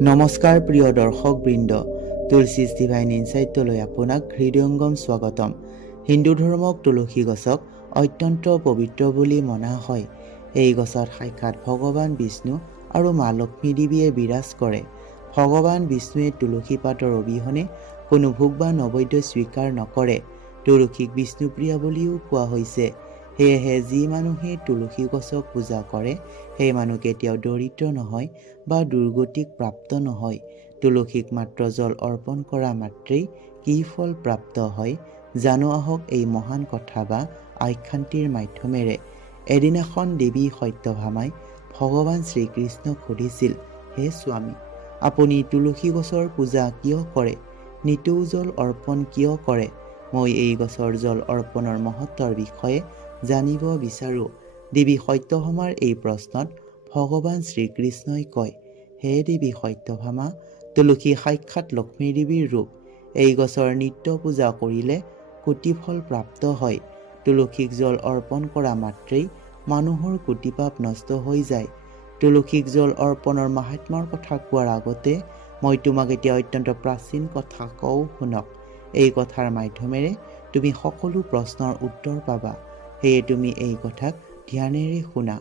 নমস্কাৰ প্ৰিয় দৰ্শকবৃন্দ তুলসীজ ডিভাইন ইনচাইটলৈ আপোনাক হৃদয়ংগম স্বাগতম। হিন্দু ধৰ্মক তুলসী গছক অত্যন্ত পবিত্ৰ বুলি মনা হয়। এই গছত সাক্ষাৎ ভগৱান বিষ্ণু আৰু মা লক্ষ্মী দেৱীয়ে বিৰাজ কৰে। ভগৱান বিষ্ণুৱে তুলসী পাতৰ অবিহনে কোনো ভোগ বা নৈবেদ্য স্বীকাৰ নকৰে। তুলসীক বিষ্ণুপ্ৰিয়া বুলিও কোৱা হৈছে। সেয়েহে যি মানুহে তুলসী গছক পূজা কৰে সেই মানুহ কেতিয়াও দৰিদ্ৰ নহয় বা দুৰ্গতিক প্ৰাপ্ত নহয়। তুলসীক মাত্ৰ জল অৰ্পণ কৰা মাত্ৰেই কি ফল প্ৰাপ্ত হয় জানো আহক এই মহান কথা বা আখ্যান্তিৰ মাধ্যমেৰে। এদিনাখন দেৱী সত্যভামাই ভগৱান শ্ৰীকৃষ্ণক সুধিছিল হে স্বামী আপুনি তুলসী গছৰ পূজা কিয় কৰে? নিতৌ জল অৰ্পণ কিয় কৰে? মই এই গছৰ জল অৰ্পণৰ মহত্বৰ বিষয়ে জানিব বিচাৰোঁ। দেৱী সত্যভামাৰ এই প্ৰশ্নত ভগৱান শ্ৰীকৃষ্ণই কয় হে দেৱী সত্যভামা তুলসী সাক্ষাৎ লক্ষ্মী দেৱীৰ ৰূপ। এই গছৰ নিত্য পূজা কৰিলে কোটি ফল প্ৰাপ্ত হয়। তুলসীক জল অৰ্পণ কৰা মাত্ৰেই মানুহৰ কোটি পাপ নষ্ট হৈ যায়। তুলসীক জল অৰ্পণৰ মাহাত্ম্যৰ কথা কোৱাৰ আগতে মই তোমাক এতিয়া অত্যন্ত প্ৰাচীন কথা কওঁ শুনক। এই কথাৰ মাধ্যমেৰে তুমি সকলো প্ৰশ্নৰ উত্তৰ পাবা। সেয়ে তুমি এই কথাক ধ্যানেৰে শুনা।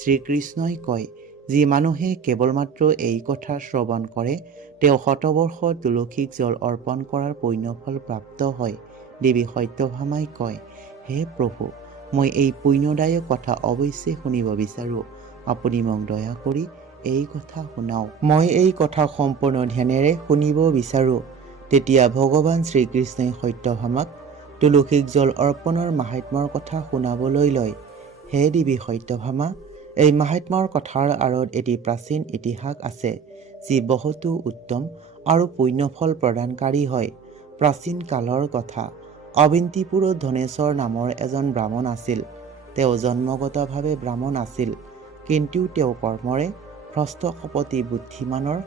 শ্ৰীকৃষ্ণই কয় যি মানুহে কেৱল মাত্ৰ এই কথা শ্ৰৱণ কৰে তেওঁ শতবৰ্ষ তুলসীক জল অৰ্পণ কৰাৰ পুণ্যফল প্ৰাপ্ত হয় দেৱী সত্যভামাই কয়। হে প্ৰভু মই এই পুণ্যদায়ক কথা অৱশ্যে শুনিব বিচাৰোঁ। আপুনি মোক দয়া কৰি এই কথা শুনাওক। মই এই কথা সম্পূৰ্ণ ধ্যানেৰে শুনিব বিচাৰোঁ। তেতিয়া ভগৱান শ্ৰীকৃষ্ণই সত্যভামাক তুলসীক জল অৰ্পণৰ মাহাত্ম্যৰ কথা শুনাবলৈ লয়। হে দেৱী সত্যভামা এই মাহাত্ম্যৰ কথাৰ আঁৰত এটি প্ৰাচীন ইতিহাস আছে যি বহুতো উত্তম আৰু পুণ্যফল প্ৰদানকাৰী হয়। প্ৰাচীন কালৰ কথা অৱন্তিপুৰত ধনেশ্বৰ নামৰ এজন ব্ৰাহ্মণ আছিল। তেওঁ জন্মগতভাৱে ব্ৰাহ্মণ আছিল কিন্তু তেওঁ কৰ্মৰে ভ্ৰষ্ট কপতি বুদ্ধিমানৰ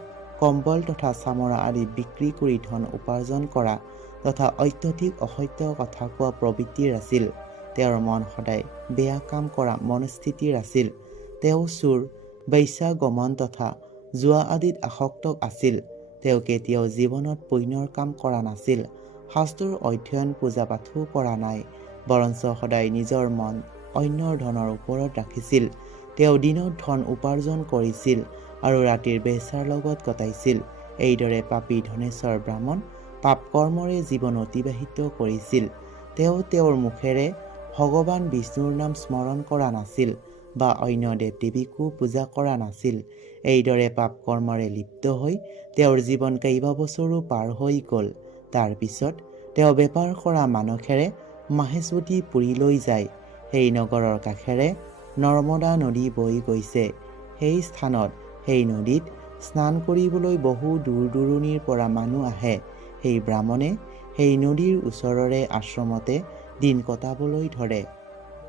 কম্বল তথা চামৰা আদি বিক্ৰী কৰি ধন উপাৰ্জন কৰা তথা অত্যধিক অসত্য কথা কোৱা প্ৰবৃত্তিৰ আছিল। তেওঁৰ মন সদায় বেয়া কাম কৰা মনস্থিতিৰ আছিল। তেওঁ চোৰ বৈশ্যাগমন তথা জোৱা আদিত আসক্ত আছিল। তেওঁ কেতিয়াও জীৱনত পুণ্যৰ কাম কৰা নাছিল। শাস্ত্ৰৰ অধ্যয়ন পূজা পাঠো কৰা নাই। বৰঞ্চ সদায় নিজৰ মন অন্যৰ ধনৰ ওপৰত ৰাখিছিল। তেওঁ দিনত ধন উপাৰ্জন কৰিছিল আৰু ৰাতিৰ বেচাৰ লগত কটাইছিল। এইদৰে পাপী ধনেশ্বৰ ব্ৰাহ্মণ পাপ কৰ্মৰে জীৱন অতিবাহিত কৰিছিল। তেওঁ তেওঁৰ মুখেৰে ভগৱান বিষ্ণুৰ নাম স্মৰণ কৰা নাছিল বা অন্য দেৱ দেৱীকো পূজা কৰা নাছিল। এইদৰে পাপ কৰ্মৰে লিপ্ত হৈ তেওঁৰ জীৱন কেইবাবছৰো পাৰ হৈ গ'ল। তাৰপিছত তেওঁ বেপাৰ কৰা মানসেৰে মাহেশ্বতী পুৰীলৈ যায়। সেই নগৰৰ কাষেৰে নৰ্মদা নদী বৈ গৈছে। সেই স্থানত সেই নদীত স্নান কৰিবলৈ বহু দূৰ দূৰণিৰ পৰা মানুহ আহে। সেই ব্ৰাহ্মণে সেই নদীৰ ওচৰৰে আশ্ৰমতে দিন কটাবলৈ ধৰে।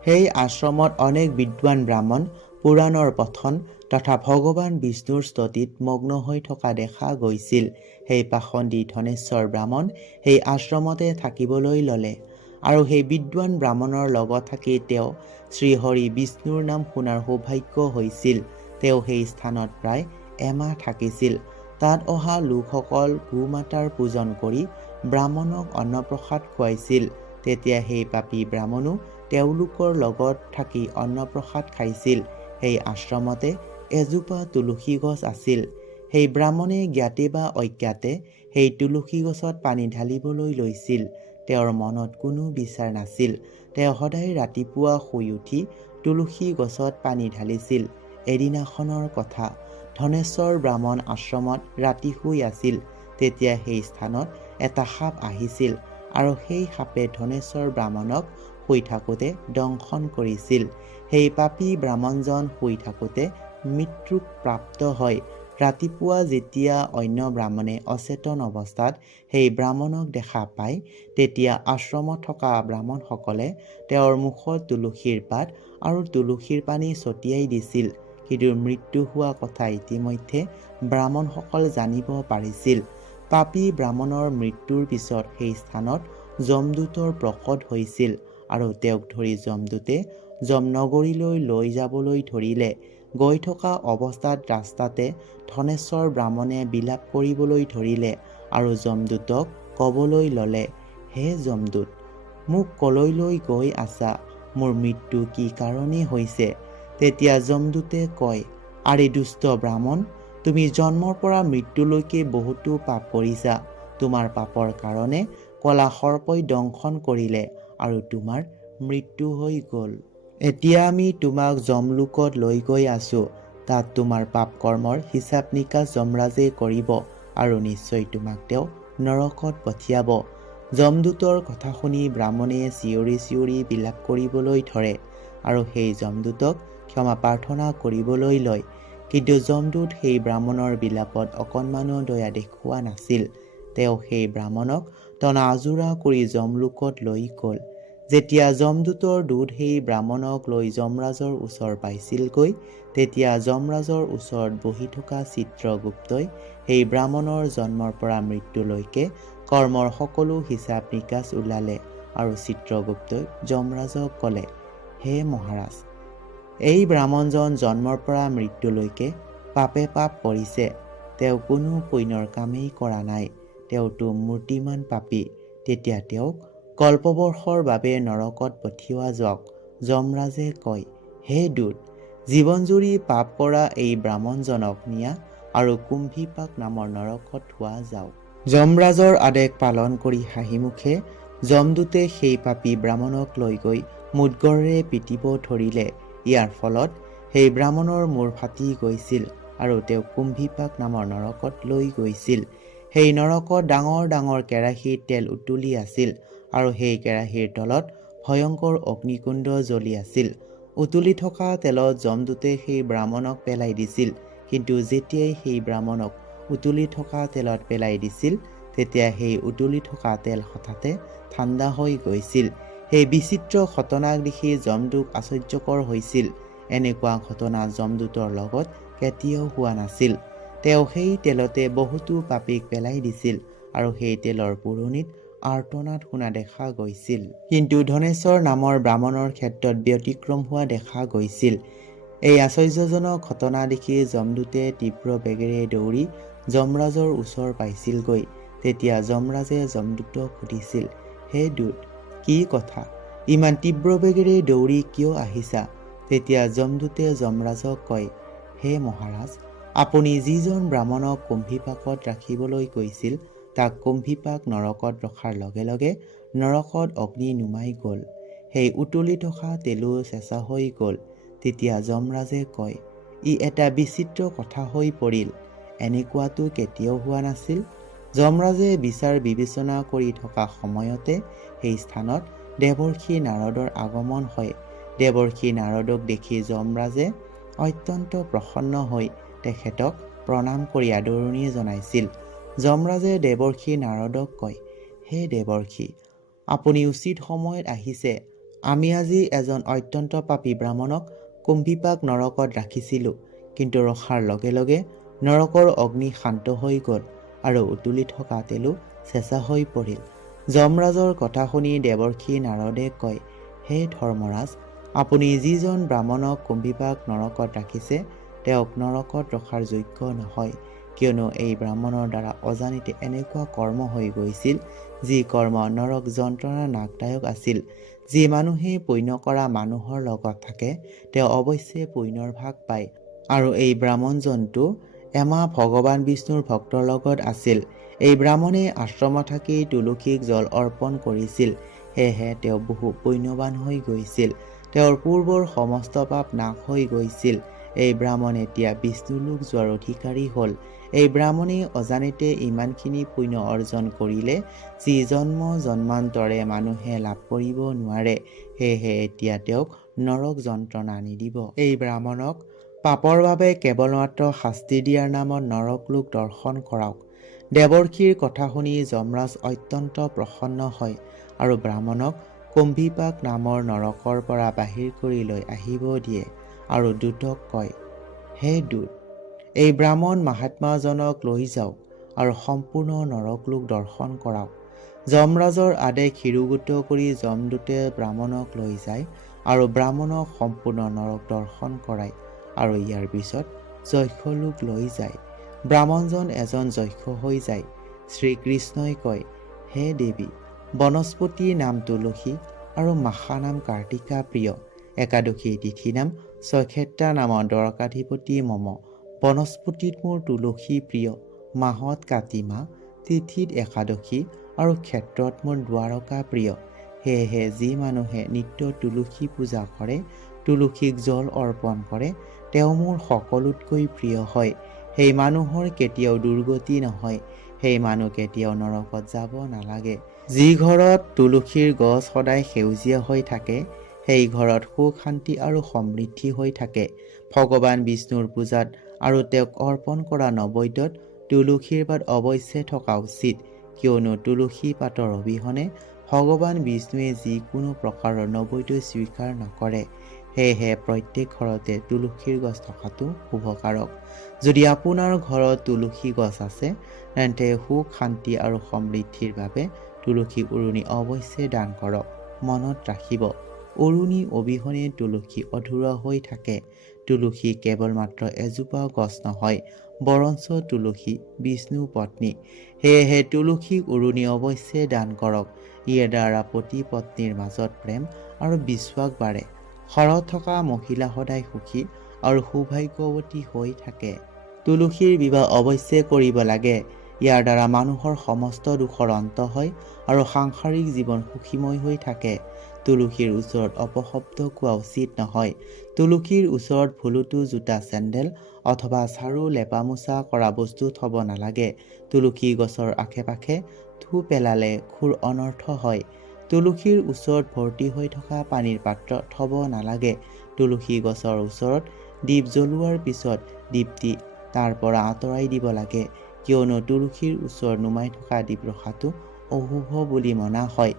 সেই আশ্ৰমত অনেক বিদ্বান ব্ৰাহ্মণ পুৰাণৰ পঠন তথা ভগৱান বিষ্ণুৰ স্তুতিত মগ্ন হৈ থকা দেখা গৈছিল। সেই পাখণ্ডী ধনেশ্বৰ ব্ৰাহ্মণ সেই আশ্ৰমতে থাকিবলৈ ল'লে আৰু সেই বিদ্বান ব্ৰাহ্মণৰ লগত থাকি তেওঁ শ্ৰীহৰি বিষ্ণুৰ নাম শুনাৰ সৌভাগ্য হৈছিল। তেওঁ সেই স্থানত প্ৰায় এমাহ থাকিছিল। তাত অহা লোকসকল গোমাতাৰ পূজন কৰি ব্ৰাহ্মণক অন্নপ্ৰসাদ খুৱাইছিল। তেতিয়া সেই পাপী ব্ৰাহ্মণো তেওঁলোকৰ লগত থাকি অন্নপ্ৰসাদ খাইছিল। সেই আশ্ৰমতে এজোপা তুলসী গছ আছিল। সেই ব্ৰাহ্মণে জ্ঞাতে বা অজ্ঞাতে সেই তুলসী গছত পানী ঢালিবলৈ লৈছিল। তেওঁৰ মনত কোনো বিচাৰ নাছিল। তেওঁ সদায় ৰাতিপুৱা শুই উঠি তুলসী গছত পানী ঢালিছিল। এদিনাখনৰ কথা ধনেশ্বৰ ব্ৰাহ্মণ আশ্ৰমত ৰাতি শুই আছিল। তেতিয়া সেই স্থানত এটা সাপ আহিছিল আৰু সেই সাপে ধনেশ্বৰ ব্ৰাহ্মণক শুই থাকোঁতে দংশন কৰিছিল। সেই পাপী ব্ৰাহ্মণজন শুই থাকোঁতে মৃত্যুক প্ৰাপ্ত হয় ৰাতিপুৱা যেতিয়া অন্য ব্ৰাহ্মণে অচেতন অৱস্থাত সেই ব্ৰাহ্মণক দেখা পায় তেতিয়া আশ্ৰমত থকা ব্ৰাহ্মণসকলে তেওঁৰ মুখত তুলসীৰ পাত আৰু তুলসীৰ পানী ছটিয়াই দিছিল। কিন্তু মৃত্যু হোৱা কথা ইতিমধ্যে ব্ৰাহ্মণসকল জানিব পাৰিছিল। পাপী ব্ৰাহ্মণৰ মৃত্যুৰ পিছত সেই স্থানত যমদূতৰ প্ৰকট হৈছিল আৰু তেওঁক ধৰি যমদূতে যমনগৰীলৈ লৈ যাবলৈ ধৰিলে। গৈ থকা অৱস্থাত ৰাস্তাতে ধনেশ্বৰ ব্ৰাহ্মণে বিলাপ কৰিবলৈ ধৰিলে আৰু যমদূতক ক'বলৈ ল'লে হে যমদূত মোক কলৈ লৈ গৈ আছা মোৰ মৃত্যু কি কাৰণে হৈছে? তেতিয়া যমদূতে কয় আৰে দুষ্ট ব্ৰাহ্মণ তুমি জন্মৰ পৰা মৃত্যুলৈকে বহুতো পাপ কৰিছা। তোমাৰ পাপৰ কাৰণে কলা সৰ্পই দংশন কৰিলে আৰু তোমাৰ মৃত্যু হৈ গ'ল। এতিয়া আমি তোমাক যমলোকত লৈ গৈ আছোঁ। তাত তোমাৰ পাপ কৰ্মৰ হিচাপ নিকাচ যমৰাজে কৰিব আৰু নিশ্চয় তোমাক তেওঁ নৰকত পঠিয়াব। যমদূতৰ কথা শুনি ব্ৰাহ্মণে চিঞৰি চিঞৰি বিলাপ কৰিবলৈ ধৰে আৰু সেই যমদূতক ক্ষমা প্ৰাৰ্থনা কৰিবলৈ লয়। কিন্তু যমদূত সেই ব্ৰাহ্মণৰ বিলাপত অকণমানো দয়া দেখুওৱা নাছিল। তেওঁ সেই ব্ৰাহ্মণক টনা আজোৰা কৰি যমলোকত লৈ গ'ল। যেতিয়া যমদূতৰ দূত সেই ব্ৰাহ্মণক লৈ যমৰাজৰ ওচৰ পাইছিলগৈ তেতিয়া যমৰাজৰ ওচৰত বহি থকা চিত্ৰগুপ্তই সেই ব্ৰাহ্মণৰ জন্মৰ পৰা মৃত্যুলৈকে কৰ্মৰ সকলো হিচাপ নিকাচ ওলালে আৰু চিত্ৰগুপ্তই যমৰাজক ক'লে হে মহাৰাজ এই ব্ৰাহ্মণজন জন্মৰ পৰা মৃত্যুলৈকে পাপে পাপ কৰিছে। তেওঁ কোনো পুণ্যৰ কামেই কৰা নাই। তেওঁতো মূৰ্তিমান পাপী। তেতিয়া তেওঁক কল্পবৰ্ষৰ বাবে নৰকত পঠিওৱা যাওক যমৰাজে কয় হে দূত জীৱনজুৰি পাপ কৰা এই ব্ৰাহ্মণজনক নিয়া আৰু কুম্ভীপাক নামৰ নৰকত থোৱা যাওক যমৰাজৰ আদেশ পালন কৰি হাঁহিমুখে যমদূতে সেই পাপী ব্ৰাহ্মণক লৈ গৈ মুদগৰেৰে পিটিব ধৰিলে। ইয়াৰ ফলত সেই ব্ৰাহ্মণৰ মূৰ ফাটি গৈছিল আৰু তেওঁ কুম্ভীপাক নামৰ নৰকত লৈ গৈছিল। সেই নৰকত ডাঙৰ ডাঙৰ কেৰাহীত তেল উতলি আছিল আৰু সেই কেৰাহীৰ তলত ভয়ংকৰ অগ্নিকুণ্ড জ্বলি আছিল। উতলি থকা তেলত যমদূতে সেই ব্ৰাহ্মণক পেলাই দিছিল কিন্তু যেতিয়াই সেই ব্ৰাহ্মণক উতলি থকা তেলত পেলাই দিছিল তেতিয়া সেই উতলি থকা তেল হঠাতে ঠাণ্ডা হৈ গৈছিল। সেই বিচিত্ৰ ঘটনাক দেখি যমদূত আশ্চৰ্যকৰ হৈছিল। এনেকুৱা ঘটনা যমদূতৰ লগত কেতিয়াও হোৱা নাছিল। তেওঁ সেই তেলতে বহুতো পাপীক পেলাই দিছিল আৰু সেই তেলৰ পুৰণিত আৰ্তনাদ শুনা দেখা গৈছিল। কিন্তু ধনেশ্বৰ নামৰ ব্ৰাহ্মণৰ ক্ষেত্ৰত ব্যতিক্ৰম হোৱা দেখা গৈছিল। এই আশ্চৰ্যজনক ঘটনা দেখি যমদূতে তীব্ৰ বেগেৰে দৌৰি যমৰাজৰ ওচৰ পাইছিলগৈ। তেতিয়া যমৰাজে যমদূতক সুধিছিল হে দূত কি কথা ইমান তীব্ৰ বেগেৰে দৌৰি কিয় আহিছা? তেতিয়া যমদূতে যমৰাজক কয় হে মহাৰাজ আপুনি যিজন ব্ৰাহ্মণক কুম্ভীপাকত ৰাখিবলৈ কৈছিল তাক কুম্ভীপাক নৰকত ৰখাৰ লগে লগে নৰকত অগ্নি নুমাই গ'ল। সেই উতলি থকা তেলো চেঁচা হৈ গ'ল। তেতিয়া যমৰাজে কয় ই এটা বিচিত্ৰ কথা হৈ পৰিল। এনেকুৱাটো কেতিয়াও হোৱা নাছিল। যমৰাজে বিচাৰ বিবেচনা কৰি থকা সময়তে সেই স্থানত দেৱৰ্ষি নাৰদৰ আগমন হয়। দেৱৰ্ষি নাৰদক দেখি যমৰাজে অত্যন্ত প্ৰসন্ন হৈ তেখেতক প্ৰণাম কৰি আদৰণি জনাইছিল। যমৰাজে দেৱৰ্ষি নাৰদক কয় হে দেৱৰ্ষি আপুনি উচিত সময়ত আহিছে। আমি আজি এজন অত্যন্ত পাপী ব্ৰাহ্মণক কুম্ভীপাক নৰকত ৰাখিছিলোঁ কিন্তু ৰখাৰ লগে লগে নৰকৰ অগ্নি শান্ত হৈ গ'ল। আৰু উতলি থকা তেলো চেঁচা হৈ পৰিল। যমৰাজৰ কথা শুনি দেৱৰ্ষি নাৰদে কয় হে ধৰ্মৰাজ আপুনি যিজন ব্ৰাহ্মণক কুম্ভীপাক নৰকত ৰাখিছে তেওঁক নৰকত ৰখাৰ যোগ্য নহয়। কিয়নো এই ব্ৰাহ্মণৰ দ্বাৰা অজানিতে এনেকুৱা কৰ্ম হৈ গৈছিল যি কৰ্ম নৰক যন্ত্ৰণা নাকদায়ক আছিল। যি মানুহে পুণ্য কৰা মানুহৰ লগত থাকে তেওঁ অৱশ্যে পুণ্যৰ ভাগ পায়। আৰু এই ব্ৰাহ্মণজনটো এমাহ ভগৱান বিষ্ণুৰ ভক্তৰ লগত আছিল। এই ব্ৰাহ্মণে আশ্ৰমত থাকি তুলসীক জল অৰ্পণ কৰিছিল। সেয়েহে তেওঁ বহু পুণ্যৱান হৈ গৈছিল। তেওঁৰ পূৰ্বৰ সমস্ত পাপ নাশ হৈ গৈছিল। এই ব্ৰাহ্মণ এতিয়া বিষ্ণুলোক যোৱাৰ অধিকাৰী হ'ল। এই ব্ৰাহ্মণে অজানিতে ইমানখিনি পুণ্য অৰ্জন কৰিলে যি জন্ম জন্মান্তৰে মানুহে লাভ কৰিব নোৱাৰে। সেয়েহে এতিয়া তেওঁক নৰক যন্ত্ৰণা নিদিব। এই ব্ৰাহ্মণক পাপৰ বাবে কেৱল মাত্ৰ শাস্তি দিয়াৰ নামত নৰকলোক দৰ্শন কৰাওক। দেৱৰ্ষিৰ কথা শুনি যমৰাজ অত্যন্ত প্ৰসন্ন হয় আৰু ব্ৰাহ্মণক কুম্ভীপাক নামৰ নৰকৰ পৰা বাহিৰ কৰি লৈ আহিব দিয়ে আৰু দূতক কয় হে দূত এই ব্ৰাহ্মণ মাহাত্মাজনক লৈ যাওক আৰু সম্পূৰ্ণ নৰকলোক দৰ্শন কৰাওক যমৰাজৰ আদেশ শিৰোগত কৰি যমদূতে ব্ৰাহ্মণক লৈ যায় আৰু ব্ৰাহ্মণক সম্পূৰ্ণ নৰক দৰ্শন কৰায়। আৰু ইয়াৰ পিছত যক্ষলোক লৈ যায়। ব্ৰাহ্মণজন এজন যক্ষ হৈ যায়। শ্ৰীকৃষ্ণই কয় হে দেৱী বনস্পতিৰ নাম তুলসী আৰু মাখা নাম কাৰ্তিকা প্ৰিয়। একাদশী তিথি নাম ছয়ক্ষেত্ৰা নামৰ দৰকাধিপতি মম। বনস্পতিত মোৰ তুলসী প্ৰিয়। মাহত কাতি মাহ তিথিত একাদশী আৰু ক্ষেত্ৰত মোৰ দ্বাৰকা প্ৰিয়। সেয়েহে যি মানুহে নিত্য তুলসী পূজা কৰে তুলসীক জল অৰ্পণ কৰে তেওঁ মোৰ সকলোতকৈ প্ৰিয় হয়। সেই মানুহৰ কেতিয়াও দুৰ্গতি নহয়। সেই মানুহ কেতিয়াও নৰকত যাব নালাগে। যি ঘৰত তুলসীৰ গছ সদায় সেউজীয়া হৈ থাকে সেই ঘৰত সুখ শান্তি আৰু সমৃদ্ধি হৈ থাকে। ভগৱান বিষ্ণুৰ পূজাত আৰু তেওঁক অৰ্পণ কৰা নবদ্যত তুলসীৰ পাত অৱশ্যে থকা উচিত। কিয়নো তুলসী পাতৰ অবিহনে ভগৱান বিষ্ণুৱে যিকোনো প্ৰকাৰৰ নবদ্য স্বীকাৰ নকৰে। সেয়েহে প্ৰত্যেক ঘৰতে তুলসীৰ গছ থকাটো শুভকাৰক। যদি আপোনাৰ ঘৰত তুলসী গছ আছে তেন্তে সুখ শান্তি আৰু সমৃদ্ধিৰ বাবে তুলসী উৰুণি অৱশ্যে দান কৰক। মনত ৰাখিব উৰুণি অবিহনে তুলসী অধৰুৱা হৈ থাকে। তুলসী কেৱল মাত্ৰ এজোপা গছ নহয় বৰঞ্চ তুলসী বিষ্ণু পত্নী। সেয়েহে তুলসীক উৰুণি অৱশ্যে দান কৰক। ইয়াৰ দ্বাৰা পতি পত্নীৰ মাজত প্ৰেম আৰু বিশ্বাস বাঢ়ে। ঘৰত থকা মহিলা সদায় সুখী আৰু সৌভাগ্যৱতী হৈ থাকে। তুলসীৰ বিবাহ অৱশ্যে কৰিব লাগে। ইয়াৰ দ্বাৰা মানুহৰ সমস্ত দুখৰ অন্ত হয় আৰু সাংসাৰিক জীৱন সুখীময় হৈ থাকে। তুলসীৰ ওচৰত অপশব্দ কোৱা উচিত নহয়। তুলসীৰ ওচৰত ভুলতো জোতা চেণ্ডেল অথবা চাৰু লেপামোচা কৰা বস্তু থ'ব নালাগে। তুলসী গছৰ আশে পাশে থু পেলালে খুৰ অনৰ্থ হয়। তুলসীৰ ওচৰত ভৰ্তি হৈ থকা পানীৰ পাত্ৰ থ'ব নালাগে। তুলসী গছৰ ওচৰত দীপ জ্বলোৱাৰ পিছত দীপটি তাৰ পৰা আঁতৰাই দিব লাগে। কিয়নো তুলসীৰ ওচৰত নুমাই থকা দীপ ৰখাটো অশুভ বুলি মনা হয়।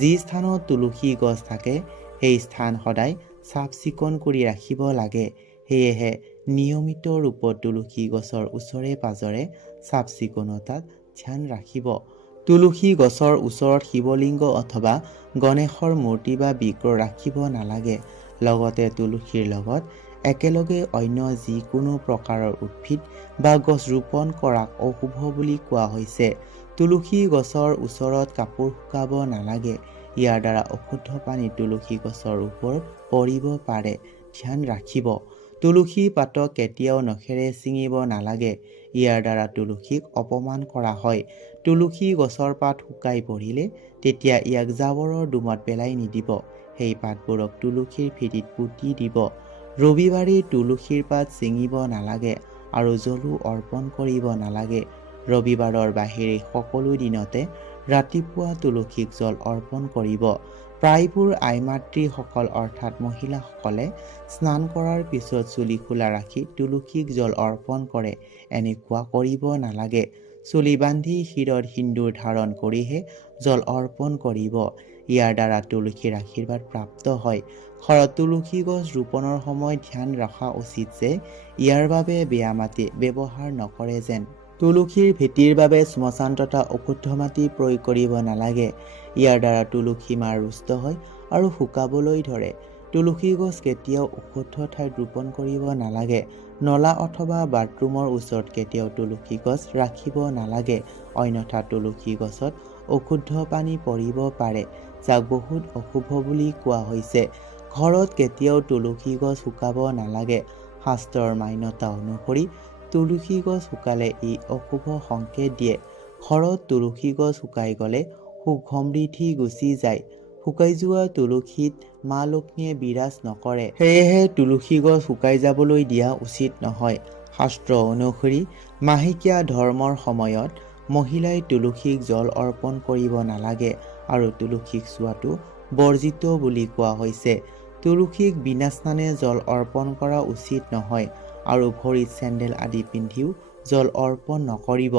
যি স্থানত তুলসী গছ থাকে সেই স্থান সদায় চাফ চিকুণ কৰি ৰাখিব লাগে। সেয়েহে নিয়মিত ৰূপত তুলসী গছৰ ওচৰে পাজৰে চাফ চিকুণতাত ধ্যান ৰাখিব। তুলসী গছৰ ওচৰত শিৱলিংগ অথবা গণেশৰ মূৰ্তি বা বিগ্ৰহ ৰাখিব নালাগে। লগতে তুলসীৰ লগত একেলগে অন্য যিকোনো প্ৰকাৰৰ উদ্ভিদ বা গছ ৰোপণ কৰাক অশুভ বুলি কোৱা হৈছে। তুলসী গছৰ ওচৰত কাপোৰ শুকাব নালাগে। ইয়াৰ দ্বাৰা অশুদ্ধ পানী তুলসী গছৰ ওপৰত পৰিব পাৰে ধ্যান ৰাখিব। তুলসী পাতক কেতিয়াও নখেৰে ছিঙিব নালাগে। ইয়াৰ দ্বাৰা তুলসীক অপমান কৰা হয়। তুলসী গছৰ পাত শুকাই পৰিলে তেতিয়া ইয়াক জাবৰৰ ডুমত পেলাই নিদিব। সেই পাতবোৰক তুলসীৰ ভেটিত পুতি দিব। ৰবিবাৰে তুলসীৰ পাত ছিঙিব নালাগে আৰু জলু অৰ্পণ কৰিব নালাগে। ৰবিবাৰৰ বাহিৰে সকলো দিনতে ৰাতিপুৱা তুলসীক জল অৰ্পণ কৰিব। প্ৰায়বোৰ আইমাতৃসকল অৰ্থাৎ মহিলাসকলে স্নান কৰাৰ পিছত চুলি খোলা ৰাখি তুলসীক জল অৰ্পণ কৰে। এনেকুৱা কৰিব নালাগে। চুলি বান্ধি শিৰত সিন্দুৰ ধাৰণ কৰিহে জল অৰ্পণ কৰিব। ইয়াৰ দ্বাৰা তুলসীৰ আশীৰ্বাদ প্ৰাপ্ত হয়। ঘৰত তুলসী গছ ৰোপণৰ সময়ত ধ্যান ৰখা উচিত যে ইয়াৰ বাবে বেয়া মাটি ব্যৱহাৰ নকৰে যেন। তুলসীৰ ভেটিৰ বাবে শ্মশান তথা অশুদ্ধ মাটি প্ৰয়োগ কৰিব নালাগে। ইয়াৰ দ্বাৰা তুলসী মাৰ ৰুষ্ট হয় আৰু শুকাবলৈ ধৰে। তুলসী গছ কেতিয়াও অশুদ্ধ ঠাইত ৰোপণ কৰিব নালাগে। নলা অথবা বাথৰুমৰ ওচৰত কেতিয়াও তুলসী গছ ৰাখিব নালাগে অন্যথা তুলসী গছত অশুদ্ধ পানী পৰিব পাৰে যাক বহুত অশুভ বুলি কোৱা হৈছে। ঘৰত কেতিয়াও তুলসী গছ শুকাব নালাগে। শাস্ত্ৰৰ মান্যতা অনুসৰি তুলসী গছ শুকালে ই অশুভ সংকেত দিয়ে। ঘৰত তুলসী গছ শুকাই গ'লে সুখ সমৃদ্ধি গুচি যায়। শুকাই যোৱা তুলসীত মা লক্ষ্মীয়ে বিৰাজ নকৰে। সেয়েহে তুলসী গছ শুকাই যাবলৈ দিয়া উচিত নহয়। শাস্ত্ৰ অনুসৰি মাহেকীয়া ধৰ্মৰ সময়ত মহিলাই তুলসীক জল অৰ্পণ কৰিব নালাগে আৰু তুলসীক চোৱাটো বৰ্জিত বুলি কোৱা হৈছে। তুলসীক বিনা স্নানে জল অৰ্পণ কৰা উচিত নহয় আৰু ভৰিত চেণ্ডেল আদি পিন্ধিও জল অৰ্পণ নকৰিব।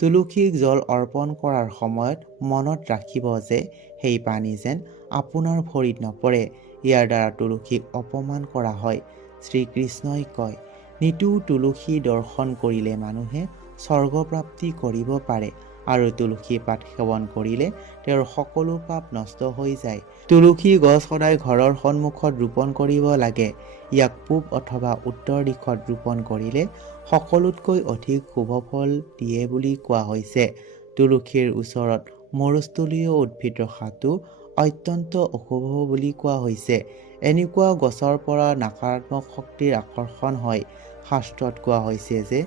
তুলসীক জল অৰ্পণ কৰাৰ সময়ত মনত ৰাখিব যে সেই পানী যেন আপোনাৰ ভৰিত নপৰে। ইয়াৰ দ্বাৰা তুলসীক অপমান কৰা হয় শ্ৰীকৃষ্ণই কয়। নিতু তুলসী দৰ্শন কৰিলে মানুহে স্বৰ্গপ্ৰাপ্তি কৰিব পাৰে আৰু তুলসী পাত সেৱন কৰিলে তেওঁৰ সকলো পাপ নষ্ট হৈ যায়। তুলসী গছ সদায় ঘৰৰ সন্মুখত ৰোপণ কৰিব লাগে। ইয়াক পূব অথবা উত্তৰ দিশত ৰোপণ কৰিলে সকলোতকৈ অধিক শুভ ফল দিয়ে বুলি কোৱা হৈছে। তুলসীৰ ওচৰত মৰস্থলীয় উদ্ভিদ ৰখাটো অত্যন্ত অশুভ বুলি কোৱা হৈছে। এনেকুৱা গছৰ পৰা নকাৰাত্মক শক্তিৰ আকৰ্ষণ হয় শাস্ত্ৰত কোৱা হৈছে যে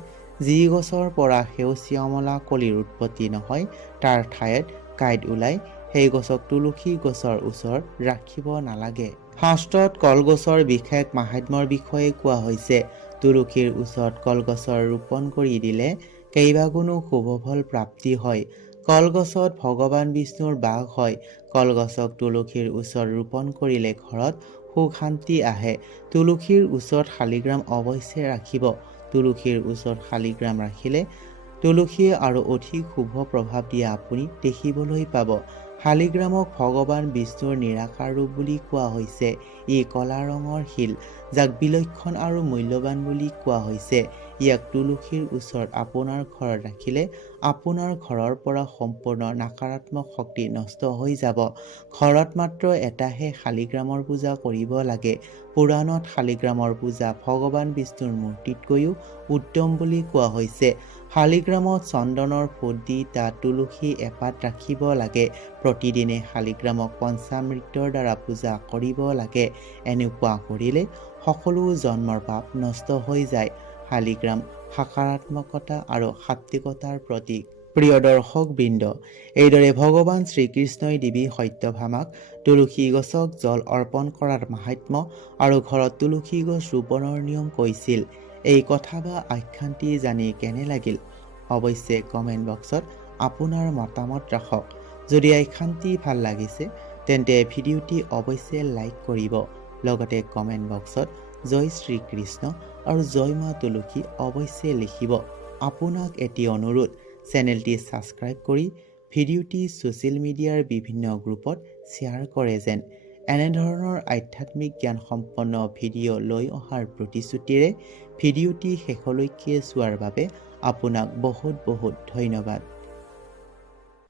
যি গছৰ পৰা সেউজীয়ামলা কলিৰ উৎপত্তি নহয় তাৰ ঠাইত কাঁইট ওলায় সেই গছক তুলসী গছৰ ওচৰত ৰাখিব নালাগে। শাস্ত্ৰত কলগছৰ বিশেষ মাহাত্মৰ বিষয়ে কোৱা হৈছে তুলসীৰ ওচৰত কলগছৰ ৰোপণ কৰি দিলে কেইবাগুণো শুভ ফল প্ৰাপ্তি হয় কলগছত ভগৱান বিষ্ণুৰ বাস হয় কলগছক তুলসীৰ ওচৰত ৰোপণ কৰিলে ঘৰত সুখ শান্তি আহে। তুলসীৰ ওচৰত শালিগ্ৰাম অৱশ্যে ৰাখিব। তুলসীৰ ওচৰত শালিগ্ৰাম ৰাখিলে তুলসীয়ে আৰু অধিক শুভ প্ৰভাৱ দিয়া আপুনি দেখিবলৈ পাব। শালিগ্ৰামক ভগৱান বিষ্ণুৰ নিৰাকাৰ ৰূপ বুলি কোৱা হৈছে। ই কলা ৰঙৰ শিল যাক বিলক্ষণ আৰু মূল্যৱান বুলি কোৱা হৈছে। ইয়াক তুলসীৰ ওচৰত আপোনাৰ ঘৰত ৰাখিলে আপোনাৰ ঘৰৰ পৰা সম্পূৰ্ণ নকাৰাত্মক শক্তি নষ্ট হৈ যাব। ঘৰত মাত্ৰ এটাহে শালিগ্ৰামৰ পূজা কৰিব লাগে। পুৰাণত শালিগ্ৰামৰ পূজা ভগৱান বিষ্ণুৰ মূৰ্তিতকৈও উত্তম বুলি কোৱা হৈছে। শালিগ্ৰামত চন্দনৰ ফুট দি তাত তুলসী এপাত ৰাখিব লাগে। প্ৰতিদিনে শালিগ্ৰামক পঞ্চামৃতৰ দ্বাৰা পূজা কৰিব লাগে। এনেকুৱা কৰিলে সকলো জন্মৰ পাপ নষ্ট হৈ যায়। শালিগ্ৰাম সকাৰাত্মকতা আৰু সাত্বিকতাৰ প্ৰতীক। প্ৰিয় দৰ্শক বৃন্দ এইদৰে ভগৱান শ্ৰীকৃষ্ণই দেৱী সত্যভামাক তুলসী গছক জল অৰ্পণ কৰাৰ মাহাত্ম আৰু ঘৰত তুলসী গছ ৰোপণৰ নিয়ম কৈছিল। এই কথা বা আখ্যানটি জানি কেনে লাগিল? অৱশ্যে কমেণ্ট বক্সত আপোনাৰ মতামত ৰাখক। যদি আখ্যানটি ভাল লাগিছে তেন্তে ভিডিঅ'টি অৱশ্যে লাইক কৰিব। লগতে কমেণ্ট বক্সত জয় শ্ৰীকৃষ্ণ আৰু জয় মা তুলসী অৱশ্যে লিখিব। আপোনাক এটি অনুৰোধ চেনেলটি ছাবস্ক্ৰাইব কৰি ভিডিঅ'টি ছ'চিয়েল মিডিয়াৰ বিভিন্ন গ্ৰুপত শ্বেয়াৰ কৰে যেন। এনেধৰণৰ আধ্যাত্মিক জ্ঞানসম্পন্ন ভিডিঅ' লৈ অহাৰ প্ৰতিশ্ৰুতিৰে ভিডিঅ'টি শেষলৈকে চোৱাৰ বাবে আপোনাক বহুত বহুত ধন্যবাদ।